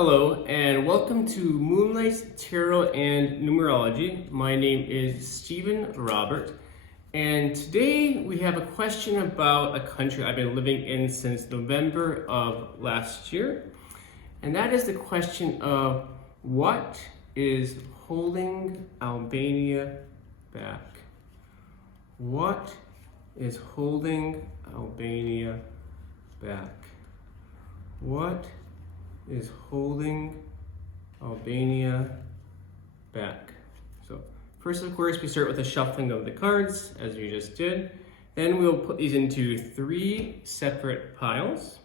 Hello and welcome to Moonlight Tarot and Numerology. My name is Stephen Robert, and today we have a question about a country I've been living in since November of last year, and that is the question of what is holding Albania back? What is holding Albania back? What is holding Albania back? So first, of course, we start with a shuffling of the cards, as we just did. Then we'll put these into 3 separate piles.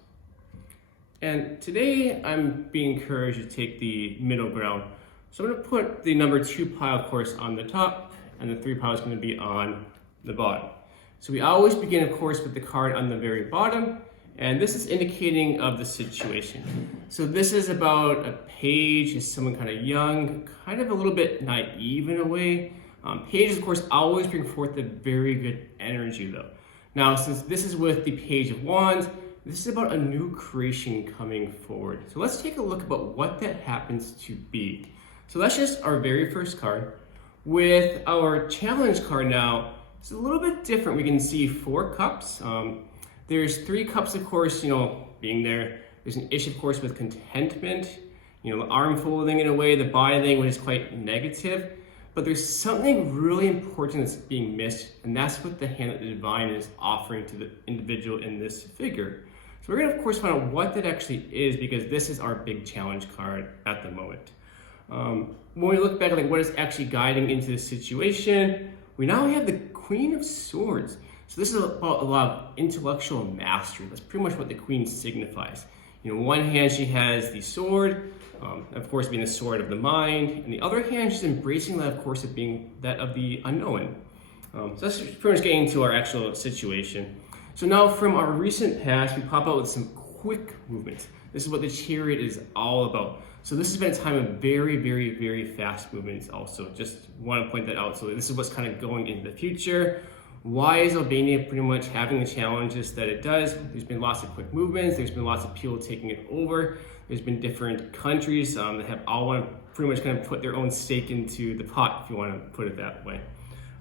And today, I'm being encouraged to take the middle ground. So I'm going to put the number 2 pile, of course, on the top, and the 3 pile is going to be on the bottom. So we always begin, of course, with the card on the very bottom. And this is indicating of the situation. So this is about a page, is someone kind of young, kind of a little bit naive in a way. Pages, of course, always bring forth a very good energy though. Now, since this is with the Page of Wands, this is about a new creation coming forward. So let's take a look about what that happens to be. So that's just our very first card. With our challenge card now, it's a little bit different. We can see 4 cups. There's 3 cups, of course, being there. There's an issue, of course, with contentment, the arm folding in a way, the body language is quite negative. But there's something really important that's being missed, and that's what the hand that the divine is offering to the individual in this figure. So we're going to, of course, find out what that actually is, because this is our big challenge card at the moment. When we look back at what is actually guiding into this situation, we now have the Queen of Swords. So this is about a lot of intellectual mastery. That's pretty much what the Queen signifies. In one hand, she has the sword, of course, being the sword of the mind. In the other hand, she's embracing that, of course, of being that of the unknown. So that's pretty much getting into our actual situation. So now from our recent past, we pop out with some quick movements. This is what the Chariot is all about. So this has been a time of very, very, very fast movements also. Just want to point that out. So this is what's kind of going into the future. Why is Albania pretty much having the challenges that it does? There's been lots of quick movements. There's been lots of people taking it over. There's been different countries that have all want to pretty much kind of put their own stake into the pot, if you want to put it that way.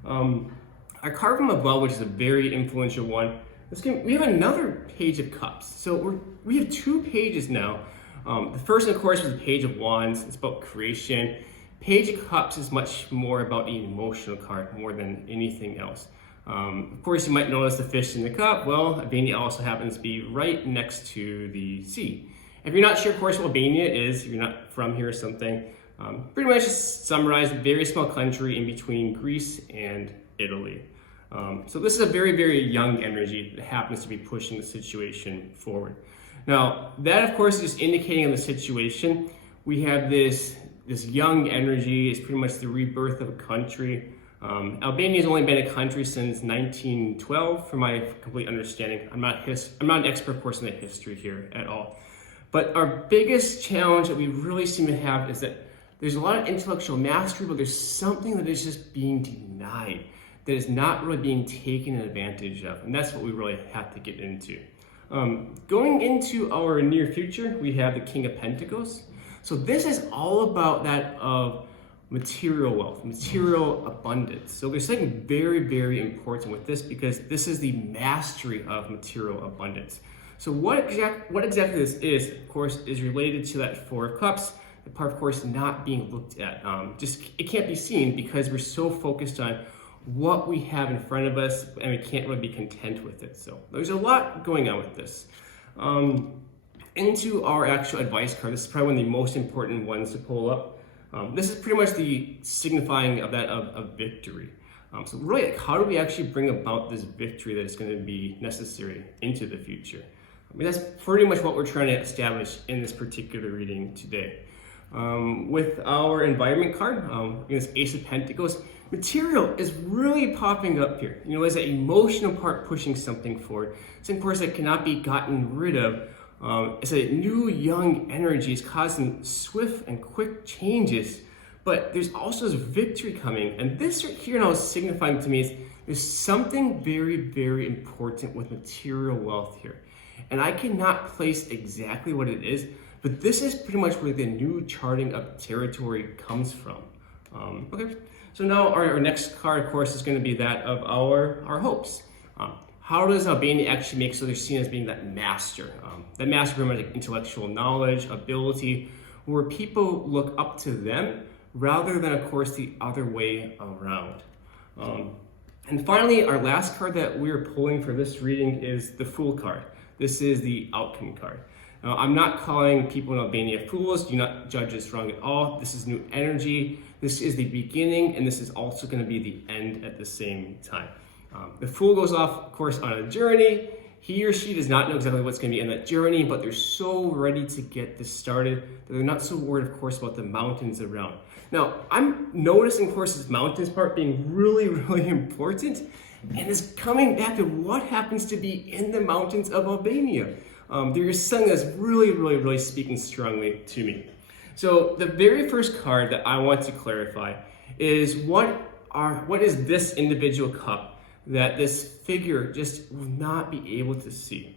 Our card from above, which is a very influential one, we have another Page of Cups. So we have 2 pages now. The first, of course, was the Page of Wands. It's about creation. Page of Cups is much more about an emotional card more than anything else. Of course, you might notice the fish in the cup. Well, Albania also happens to be right next to the sea. If you're not sure, of course, what Albania is, if you're not from here or something, pretty much just summarize a very small country in between Greece and Italy. So this is a very, very young energy that happens to be pushing the situation forward. Now, that, of course, is just indicating in the situation, we have this young energy. It's pretty much the rebirth of a country. Albania has only been a country since 1912, from my complete understanding. I'm not an expert, of course, in the history here at all. But our biggest challenge that we really seem to have is that there's a lot of intellectual mastery, but there's something that is just being denied, that is not really being taken advantage of. And that's what we really have to get into. Going into our near future, we have the King of Pentacles. So this is all about that of material wealth, material abundance. So there's something very, very important with this, because this is the mastery of material abundance. So what exactly this is, of course, is related to that 4 of Cups, the part, of course, not being looked at. It can't be seen because we're so focused on what we have in front of us, and we can't really be content with it. So there's a lot going on with this. Into our actual advice card, this is probably one of the most important ones to pull up. This is pretty much the signifying of that of victory. So really, how do we actually bring about this victory that is going to be necessary into the future? That's pretty much what we're trying to establish in this particular reading today. With our environment card, this Ace of Pentacles, material is really popping up here. There's that emotional part pushing something forward. Something, of course, that cannot be gotten rid of. It's a new young energy. It's causing swift and quick changes, but there's also this victory coming. And this right here now is signifying to me is there's something very, very important with material wealth here. And I cannot place exactly what it is, But this is pretty much where the new charting of territory comes from. Okay, so now our next card, of course, is going to be that of our hopes. How does Albania actually make so they're seen as being that master? That master pretty much like intellectual knowledge, ability, where people look up to them rather than, of course, the other way around. And finally, our last card that we're pulling for this reading is the Fool card. This is the outcome card. Now, I'm not calling people in Albania fools. Do not judge this wrong at all. This is new energy. This is the beginning, and this is also going to be the end at the same time. The Fool goes off, of course, on a journey. He or she does not know exactly what's going to be in that journey, but they're so ready to get this started that they're not so worried, of course, about the mountains around. Now, I'm noticing, of course, this mountains part being really, really important, and it's coming back to what happens to be in the mountains of Albania. There's something that's really, really, really speaking strongly to me. So the very first card that I want to clarify is what is this individual cup that this figure just will not be able to see.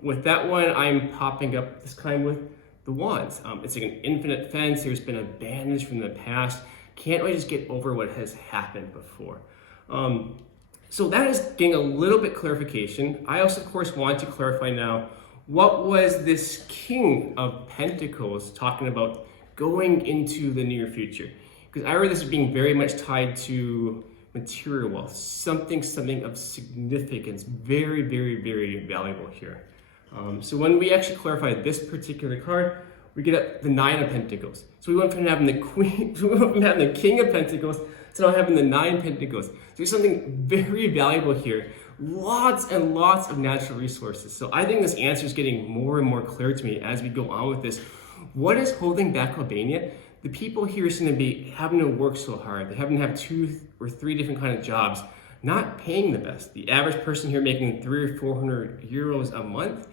With that one, I'm popping up this kind with the wands. It's like an infinite fence. There's been a bandage from the past. Can't really just get over what has happened before. So that is getting a little bit clarification. I also, of course, want to clarify now, what was this King of Pentacles talking about going into the near future? Because I read this as being very much tied to material wealth, something of significance, very, very, very valuable here. So when we actually clarify this particular card, we get up the Nine of Pentacles. So we went from having the Queen, we went from having the King of Pentacles to now having the Nine Pentacles. So there's something very valuable here. Lots and lots of natural resources. So I think this answer is getting more and more clear to me as we go on with this. What is holding back Albania? The people here seem to be having to work so hard. They having to have 2 or 3 different kind of jobs, not paying the best. The average person here making 300 or 400 euros a month.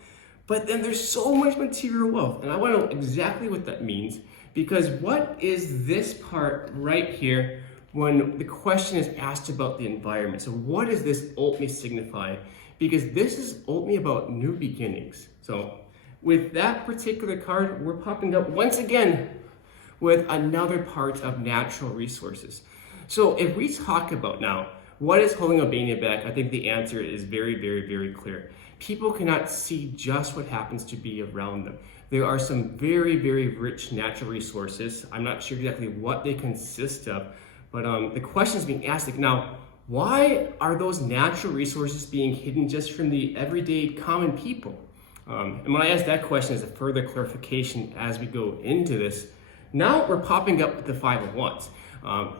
But then there's so much material wealth. And I want to know exactly what that means, because what is this part right here when the question is asked about the environment? So what does this ultimately signify? Because this is ultimately about new beginnings. So with that particular card, we're popping up once again with another part of natural resources. So if we talk about now, what is holding Albania back? I think the answer is very, very, very clear. People cannot see just what happens to be around them. There are some very, very rich natural resources. I'm not sure exactly what they consist of, but the question is being asked, like, now, why are those natural resources being hidden just from the everyday common people? And when I ask that question as a further clarification as we go into this, now we're popping up with the Five of Wands.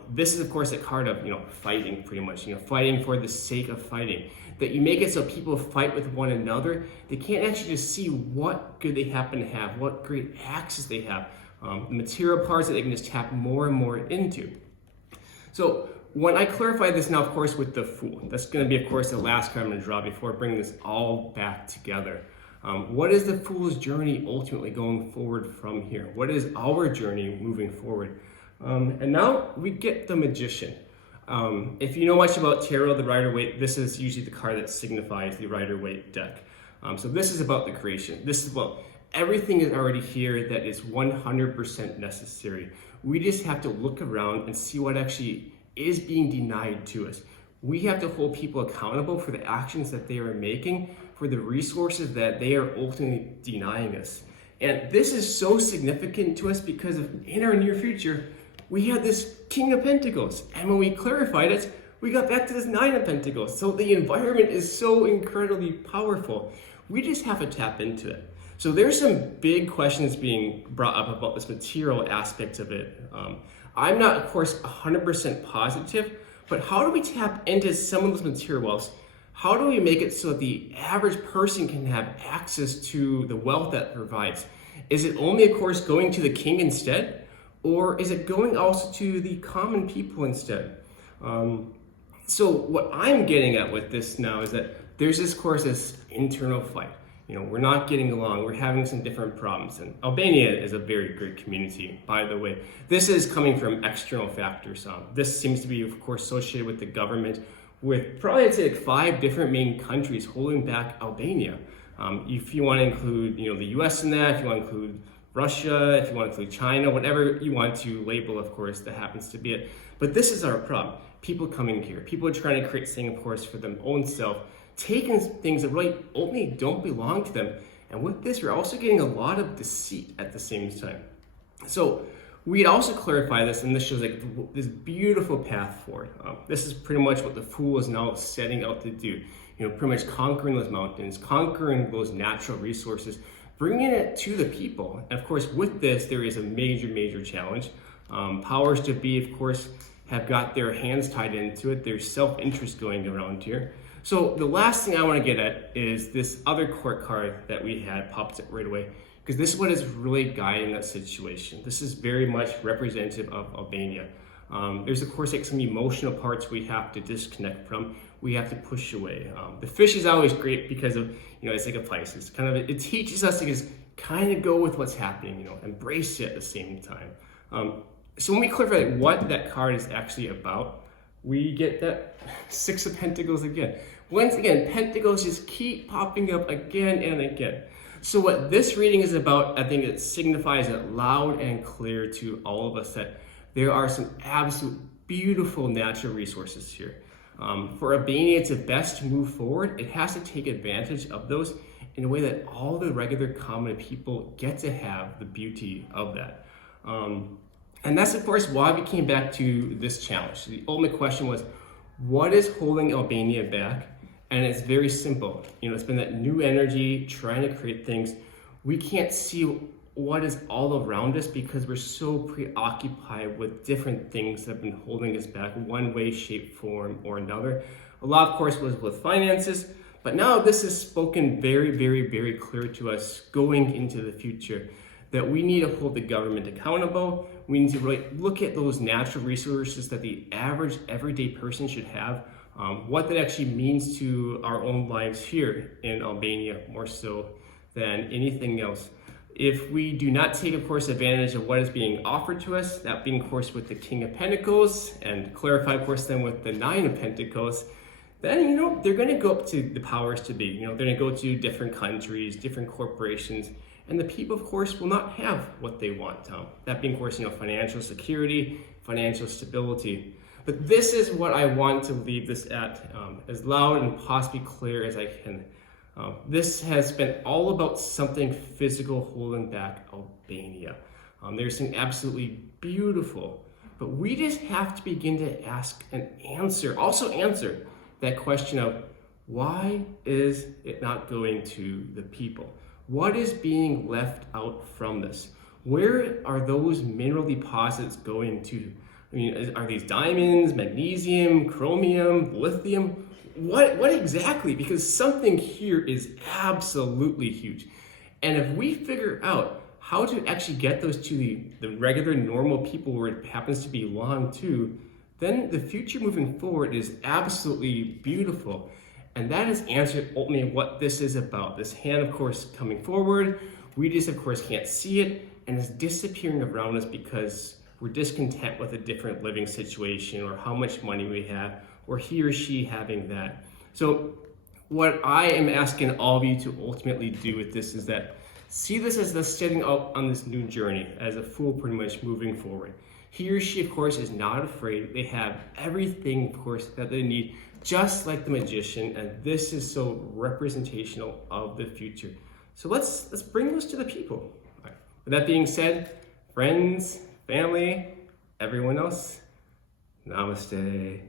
This is, of course, a card of, fighting pretty much, fighting for the sake of fighting. That you make it so people fight with one another. They can't actually just see what good they happen to have, what great axes they have, the material parts that they can just tap more and more into. So when I clarify this now, of course, with the Fool, that's going to be, of course, the last card I'm going to draw before bringing this all back together. What is the Fool's journey ultimately going forward from here? What is our journey moving forward? And now we get the Magician. If you know much about tarot, the Rider-Waite, this is usually the card that signifies the Rider-Waite deck. So this is about the creation. This is about everything is already here that is 100% necessary. We just have to look around and see what actually is being denied to us. We have to hold people accountable for the actions that they are making, for the resources that they are ultimately denying us. And this is so significant to us because in our near future, we had this King of Pentacles. And when we clarified it, we got back to this Nine of Pentacles. So the environment is so incredibly powerful. We just have to tap into it. So there's some big questions being brought up about this material aspect of it. I'm not, of course, 100% positive, but how do we tap into some of those material wealth? How do we make it so that the average person can have access to the wealth that provides? Is it only, of course, going to the king instead? Or is it going also to the common people instead? So what I'm getting at with this now is that there's this, of course, this internal fight. We're not getting along. We're having some different problems. And Albania is a very great community, by the way. This is coming from external factors. This seems to be, of course, associated with the government, with probably, I'd say, like 5 different main countries holding back Albania. If you want to include, the US in that, if you want to include Russia, if you want to include China, whatever you want to label, of course, that happens to be it. But this is our problem. People coming here, people are trying to create Singapores for their own self, taking things that really only don't belong to them. And with this, we're also getting a lot of deceit at the same time. So we'd also clarify this, and this shows like this beautiful path forward. This is pretty much what the Fool is now setting out to do. You know, pretty much conquering those mountains, conquering those natural resources, bringing it to the people. And of course, with this, there is a major, major challenge. Powers to be, of course, have got their hands tied into it. There's self-interest going around here. So the last thing I want to get at is this other court card that we had popped up right away, because this is what is really guiding that situation. This is very much representative of Albania. There's of course like some emotional parts we have to disconnect from, we have to push away. The fish is always great because of, you know, it's like a Pisces. It teaches us to just kind of go with what's happening, you know, embrace it at the same time. So when we clarify like what that card is actually about, we get that Six of Pentacles again. Once again, Pentacles just keep popping up again and again. So what this reading is about, I think it signifies it loud and clear to all of us that there are some absolute beautiful natural resources here. For Albania to best move forward, it has to take advantage of those in a way that all the regular common people get to have the beauty of that. And that's of course why we came back to this challenge. The ultimate question was, what is holding Albania back? And it's very simple. You know, it's been that new energy trying to create things. We can't see what is all around us because we're so preoccupied with different things that have been holding us back one way, shape, form, or another. A lot, of course, was with finances, but now this is spoken very, very, very clear to us going into the future that we need to hold the government accountable. We need to really look at those natural resources that the average everyday person should have, what that actually means to our own lives here in Albania, more so than anything else. If we do not take, of course, advantage of what is being offered to us, that being, of course, with the King of Pentacles, and clarify, of course, then with the Nine of Pentacles, then, you know, they're going to go up to the powers to be. You know, they're going to go to different countries, different corporations, and the people, of course, will not have what they want. That being, of course, you know, financial security, financial stability. But this is what I want to leave this at, as loud and possibly clear as I can. This has been all about something physical holding back Albania. There's something absolutely beautiful, but we just have to begin to ask and answer that question of why is it not going to the people? What is being left out from this? Where are those mineral deposits going to? I mean, are these diamonds, magnesium, chromium, lithium? What exactly? Because something here is absolutely huge. And if we figure out how to actually get those to the regular, normal people where it happens to belong to, then the future moving forward is absolutely beautiful. And that has answered ultimately what this is about. This hand, of course, coming forward. We just, of course, can't see it, and it's disappearing around us because we're discontent with a different living situation or how much money we have, or he or she having that. So what I am asking all of you to ultimately do with this is that see this as the setting out on this new journey, as a Fool pretty much moving forward. He or she, of course, is not afraid. They have everything, of course, that they need, just like the Magician, and this is so representational of the future. So let's bring this to the people. All right. With that being said, friends, family, everyone else, namaste.